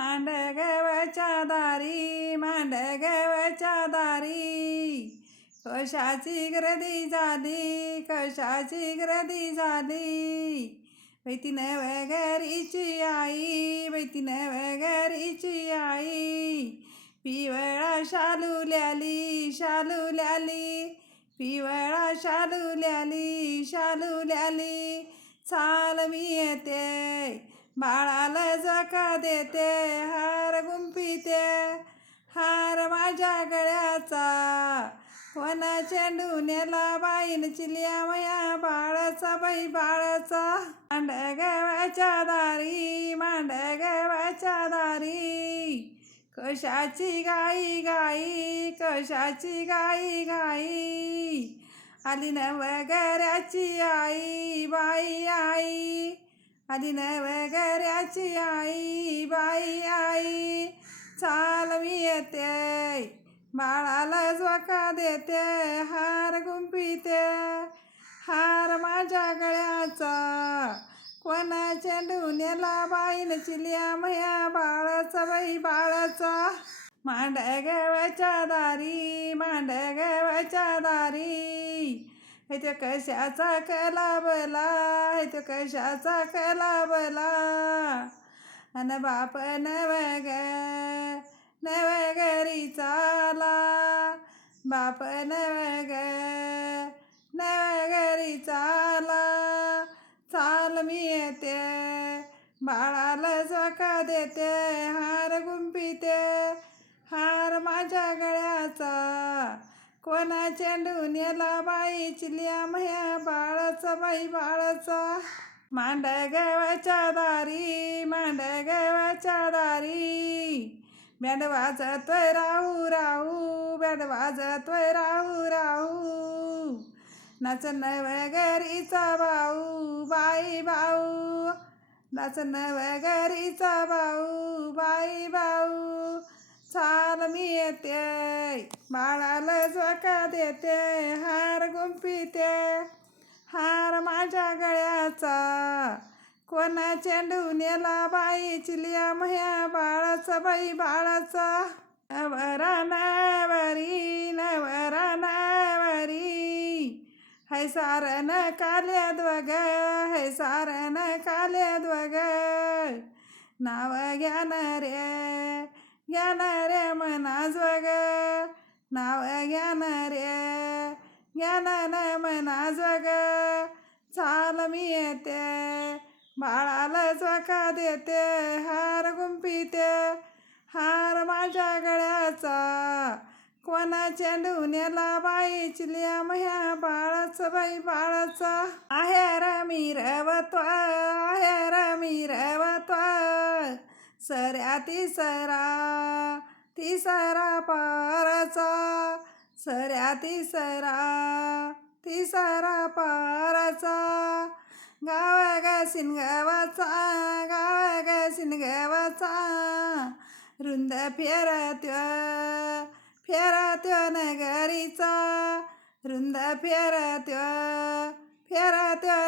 मांडगवच्या दारी मांडगवच्या दारी कशाची गर्दी झाली कशाची गर्दी झाली? बैतीनं वगैरीची आई बैतीनं वगैरीची आई. पिवळा शालू ल्याली शालू ल्याली. पिवळा शालू ल्याली शालू ल्याली. चाल मी येते बाळाला जका देते हार गुंपिते हार माझ्या गळ्याचा. कोणा चेंडू नेला बाईन चिलिया मया बाळाचा बाई बाळाचा. मांड गव्याच्या दारी मांड गव्याच्या दारी. कशाची गाई गाई कशाची गाई गाई. आली न वगैऱ्याची आई बाई आली वगैऱ्याची आई बाई आई चालवी येते बाळाला झोका देते हार गुंपिते हार माझ्या गळ्याचा कोणाच्या डुण्याला नेला बाईन चिलिया मया बाळाचा बाई बाळाचा मांड गव्याच्या दारी मांड गव्याच्या दारी हे तो कशाचा कलाबला हे तो कशाचा कलाबला अन बाप नवग नवगरी चाला बाप नवग नवगरी चाला चाल मी येते बाळाला झोका देते हार गुंपिते हार माझ्या गळ्याचा कोणा चेंडून याला बाई चिलिया मह्या बाळाचा बाई बाळाचा? मांड गव्याच्या दारी मांड गव्याच्या दारी. बँड वाजतोय राहू राहू बँड वाजतोय राहू राहू. नाचन वगैरीचा भाऊ बाई भाऊ. नाचन वगैरीचा भाऊ बाई भाऊ. चाल मी येते. बाळाला झोका देते हार गुंफिते. हार माझ्या गळ्याचा. कोणा चेंडू नेला बाई चिलिया मह्या बाळाचा बाई बाळाचा. नवरानावरी नवरानावरी. है सारन काल्या द्वग है सारन काल्या द्वग. नाव घ्या रे घ्यान रे मना ज्वग नाव ना रे ज्ञान न मना जग चाल मी येते बाळाला चका देते हार गुंपिते हार माझ्या गळ्याचा कोणा चेंडू नेला बाई चिलिया मह्या बाळाच बाई बाळाचा. आहे रमी रवत्व आहे रमी रव सऱ्या तिसरा तिसरा पारचा. सऱ्या तिसरा तिसरा पारचा. गाव ग गावाचा गाव ग गावाचा रुंद फेरत्य फेरत्य नगरीचा. रुंद फेरत्य फेरत्य